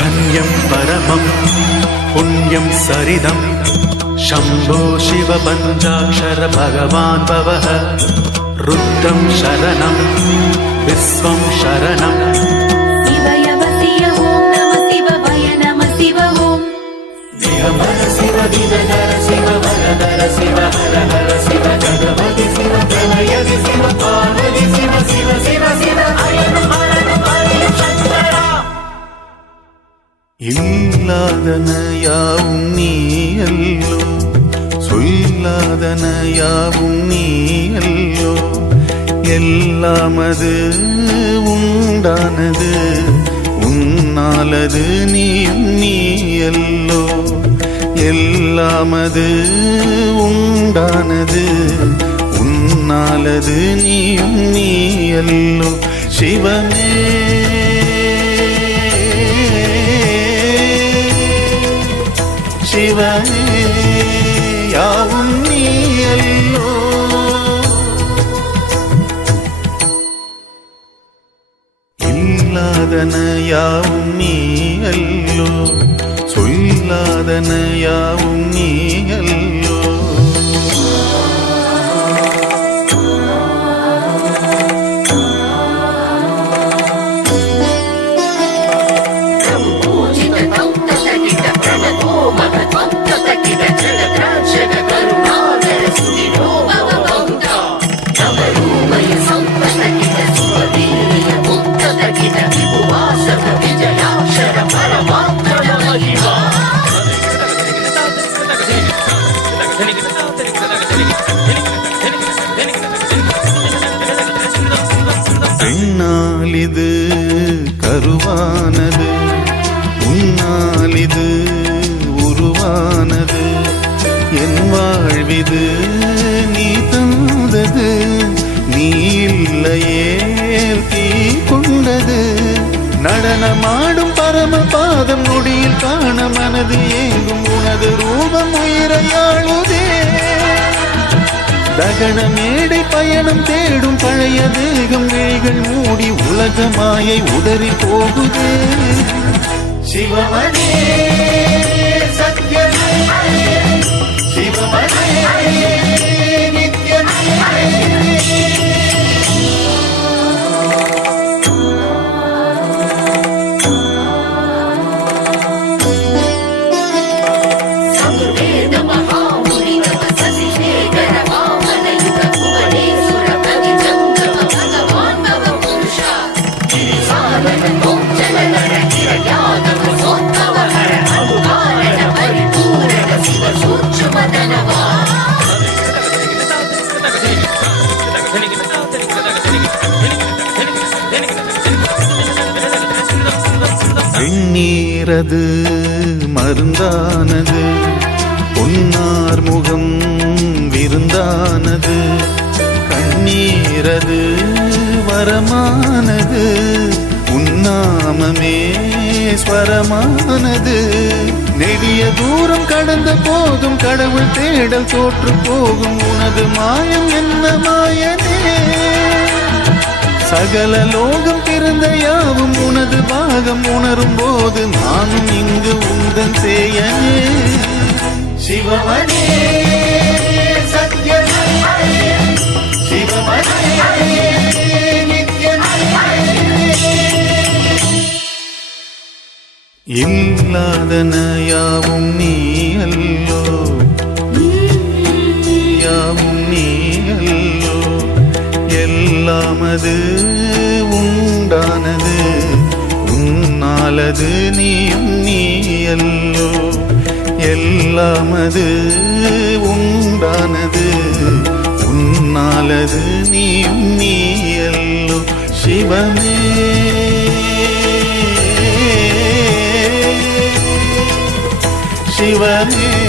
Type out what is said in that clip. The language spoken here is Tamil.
धन्यं परमं पुण्यं सरिदं शम्भो शिव पञ्चाक्षर भगवान् भवः रुद्रं शरणं विश्वं शरणम् शिवयव शिय ॐ नम शिव वय नम शिव ॐ இல்லாதன யாவும் நீ அல்லோ. சொல்லாதன யாவும் நீ அல்லோ. எல்லாமது உண்டானது. உன்னாலது நீயும் நீ அல்லோ. எல்லாமது உண்டானது. உன்னாலது நீயும் நீ அல்லோ. சிவமே. சிவனே யாவும் நீயல்லோ இல்லாதன யாவும் நீ அல்லோ. சொல்லாதன யாவும் நீ பெண்ணால் இது கருவானது. உன்னால் இது உருவானது. என் வாழ்விது நீ தந்தது. நீ இல்லையே தீ கொண்டது. நடனமாடும் பரம பாதம் நொடியில் காண மனது ஏங்கும் உனது ரூபம் உயிரையாளுதே. தகன மேடை பயணம் தேடும் பழைய தேகம் விழிகள் மூடி உலக மாயை உதறி போகுது. சிவமணி சத்யமே சிவமணி வெண்ணீரது மருந்தானது பொன்னார் முகம் விருந்தானது கண்ணீரது வரமானது உன்னாமமே ஸ்வரமானது நெடிய தூரம் கடந்த போதும் கடவுள் தேடல் தோற்று போகும். உனது மாயம் என்ன மாயனே? சகல லோகம் பிறந்த யாவும் உனது பாகம் உணரும் போது நானும் இங்கு உந்தன் சேயனே. சிவமணி சத்யமே சிவமணி இல்லாதன யாவும் நீ அல்லோ யாவும் நீ அல்லோ எல்லாமது உண்டானது உன்னாலது நீயும் நீ அல்லோ எல்லாமது உண்டானது உன்னாலது நீயும் நீ அல்லோ சிவமே சிவமே